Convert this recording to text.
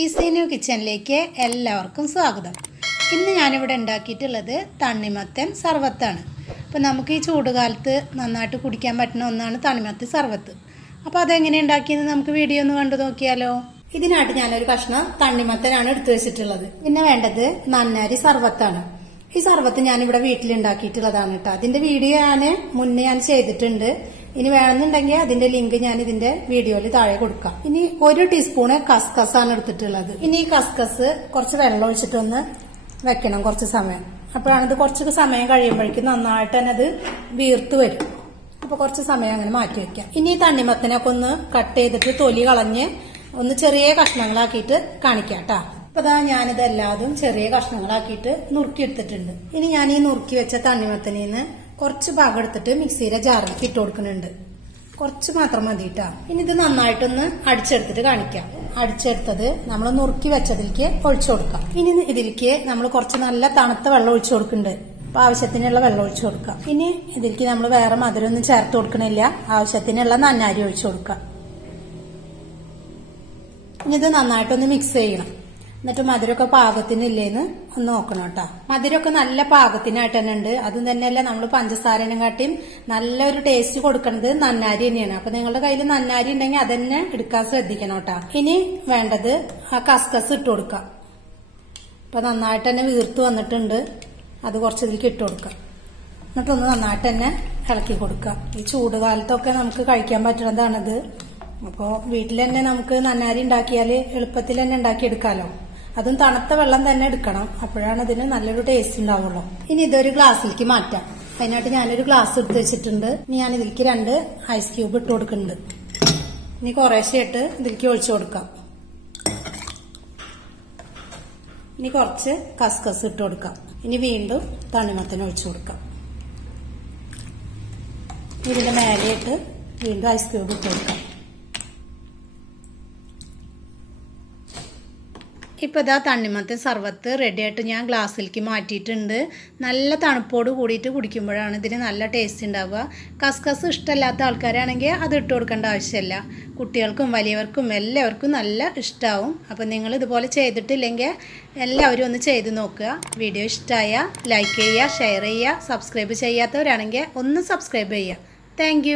Easy new കിച്ചണിലേക്ക് എല്ലാവർക്കും സ്വാഗതം. ഇന്ന് ഞാനിവിടെ ഉണ്ടാക്കിയിട്ടുള്ളത് തണ്ണിമത്തൻ സർബത്താണ്. അപ്പോൾ നമുക്ക് ഈ ചൂടുകാലത്ത് നന്നായിട്ട് കുടിക്കാൻ പറ്റുന്ന ഒന്നാണ് തണ്ണിമത്തൻ സർബത്ത്. അപ്പോൾ അതെങ്ങനെ ഉണ്ടാക്കിയെന്ന് നമുക്ക് വീഡിയോ ഒന്ന് കണ്ടു നോക്കിയാലോ. ഇതിനായിട്ട് ഞാനൊരു കഷ്ണം തണ്ണിമത്തനാണ് എടുത്തു വെച്ചിട്ടുള്ളത്. പിന്നെ വേണ്ടത് നന്നാരി സർബത്താണ്. ഈ സർബത്ത് ഞാനിവിടെ വീട്ടിലുണ്ടാക്കിയിട്ടുള്ളതാണ് കേട്ടോ. അതിന്റെ വീഡിയോ മുന്നേ ഞാൻ ചെയ്തിട്ടുണ്ട്. ഇനി വേണമെന്നുണ്ടെങ്കിൽ അതിന്റെ ലിങ്ക് ഞാൻ ഇതിന്റെ വീഡിയോയിൽ താഴെ കൊടുക്കാം. ഇനി 1 ടീസ്പൂണ് കസ്കസ് ആണ് എടുത്തിട്ടുള്ളത്. ഇനി ഈ കസ്കസ് കുറച്ച് വെള്ളം ഒഴിച്ചിട്ടൊന്ന് വെക്കണം കുറച്ച് സമയം. അപ്പോഴാണ് ഇത് കുറച്ച് സമയം കഴിയുമ്പോഴേക്കും നന്നായിട്ട് തന്നെ അത് വീർത്ത് വരും. അപ്പൊ കുറച്ച് സമയം അങ്ങനെ മാറ്റി വെക്കാം. ഇനി ഈ തണ്ണിമത്തനൊക്കെ ഒന്ന് കട്ട് ചെയ്തിട്ട് തൊലി കളഞ്ഞ് ഒന്ന് ചെറിയ കഷ്ണങ്ങളാക്കിയിട്ട് കാണിക്കാം കേട്ടോ. അപ്പൊ അതാ ഞാനിതെല്ലാതും ചെറിയ കഷ്ണങ്ങളാക്കിയിട്ട് നുറുക്കി എടുത്തിട്ടുണ്ട്. ഇനി ഞാൻ ഈ നുറുക്കി വെച്ച തണ്ണിമത്തനിന്ന് കുറച്ച് ഭാഗം എടുത്തിട്ട് മിക്സിയിലെ ജാറിലേക്ക് ഇട്ട് കൊടുക്കുന്നുണ്ട്. കുറച്ച് മാത്രം മതി കേട്ടോ. ഇനി ഇത് നന്നായിട്ടൊന്ന് അടിച്ചെടുത്തിട്ട് കാണിക്കാം. അടിച്ചെടുത്തത് നമ്മൾ നുറുക്കി വെച്ചതിലേക്ക് ഒഴിച്ചു കൊടുക്കാം. ഇനി ഇതിലേക്ക് നമ്മൾ കുറച്ച് നല്ല തണുത്ത വെള്ളം ഒഴിച്ചു കൊടുക്കുന്നുണ്ട്. അപ്പൊ ആവശ്യത്തിനുള്ള വെള്ളം ഒഴിച്ചു കൊടുക്കാം. ഇനി ഇതിലേക്ക് നമ്മൾ വേറെ മധുരമൊന്നും ചേർത്ത് കൊടുക്കണില്ല. ആവശ്യത്തിനുള്ള നന്നാരി ഒഴിച്ചു കൊടുക്കാം. ഇനി ഇത് നന്നായിട്ടൊന്ന് മിക്സ് ചെയ്യണം. എന്നിട്ട് മധുരമൊക്കെ പാകത്തിനില്ലേന്ന് ഒന്ന് നോക്കണം കേട്ടോ. മധുരമൊക്കെ നല്ല പാകത്തിനായിട്ട് തന്നെ ഉണ്ട്. അതും തന്നെയല്ല നമ്മൾ പഞ്ചസാരനും കാട്ടിയും നല്ലൊരു ടേസ്റ്റ് കൊടുക്കുന്നത് നന്നാരി തന്നെയാണ്. അപ്പൊ നിങ്ങളുടെ കയ്യിൽ നന്നാരി ഉണ്ടെങ്കിൽ അതന്നെ എടുക്കാൻ ശ്രദ്ധിക്കണം കേട്ടോ. ഇനി വേണ്ടത് ആ കസ്കസ് ഇട്ട് കൊടുക്കാം. അപ്പൊ നന്നായിട്ട് തന്നെ വീർത്ത് വന്നിട്ടുണ്ട്. അത് കുറച്ചതിലേക്ക് ഇട്ട് കൊടുക്കാം. എന്നിട്ടൊന്ന് നന്നായിട്ട് തന്നെ ഇളക്കി കൊടുക്കാം. ഈ ചൂടുകാലത്തൊക്കെ നമുക്ക് കഴിക്കാൻ പറ്റുന്നതാണിത്. അപ്പോൾ വീട്ടിൽ തന്നെ നമുക്ക് നന്നാരി ഉണ്ടാക്കിയാൽ എളുപ്പത്തിൽ തന്നെ ഉണ്ടാക്കിയെടുക്കാമല്ലോ. അതും തണുത്ത വെള്ളം തന്നെ എടുക്കണം. അപ്പോഴാണ് ഇതിന് നല്ലൊരു ടേസ്റ്റ് ഉണ്ടാവുള്ളൂ. ഇനി ഇതൊരു ഗ്ലാസ്സിലേക്ക് മാറ്റാം. അതിനായിട്ട് ഞാനൊരു ഗ്ലാസ് എടുത്ത് വെച്ചിട്ടുണ്ട്. ഇനി ഞാൻ ഇതിലേക്ക് 2 ഐസ് ക്യൂബ് ഇട്ട് കൊടുക്കുന്നുണ്ട്. ഇനി കുറേശ്ശെയായിട്ട് ഇതിലേക്ക് ഒഴിച്ചു കൊടുക്കാം. ഇനി കുറച്ച് കസ്കസ് ഇട്ട് കൊടുക്കാം. ഇനി വീണ്ടും തണ്ണിമത്തൻ ഒഴിച്ചു കൊടുക്കാം. ഇതിന്റെ മേലെയിട്ട് വീണ്ടും ഐസ് ക്യൂബ് ഇട്ട് കൊടുക്കാം. ഇപ്പോൾ ഇതാ തണ്ണിമത്തൻ സർബത്ത് റെഡിയായിട്ട് ഞാൻ ഗ്ലാസ്സിലേക്ക് മാറ്റിയിട്ടുണ്ട്. നല്ല തണുപ്പോട് കൂടിയിട്ട് കുടിക്കുമ്പോഴാണ് ഇതിന് നല്ല ടേസ്റ്റ് ഉണ്ടാവുക. കസ്കസ് ഇഷ്ടമല്ലാത്ത ആൾക്കാരാണെങ്കിൽ അത് ഇട്ട് കൊടുക്കേണ്ട ആവശ്യമില്ല. കുട്ടികൾക്കും വലിയവർക്കും എല്ലാവർക്കും നല്ല ഇഷ്ടമാവും. അപ്പോൾ നിങ്ങൾ ഇതുപോലെ ചെയ്തിട്ടില്ലെങ്കിൽ എല്ലാവരും ഒന്ന് ചെയ്ത് നോക്കുക. വീഡിയോ ഇഷ്ടമായ ലൈക്ക് ചെയ്യുക, ഷെയർ ചെയ്യുക. സബ്സ്ക്രൈബ് ചെയ്യാത്തവരാണെങ്കിൽ ഒന്ന് സബ്സ്ക്രൈബ് ചെയ്യുക. താങ്ക്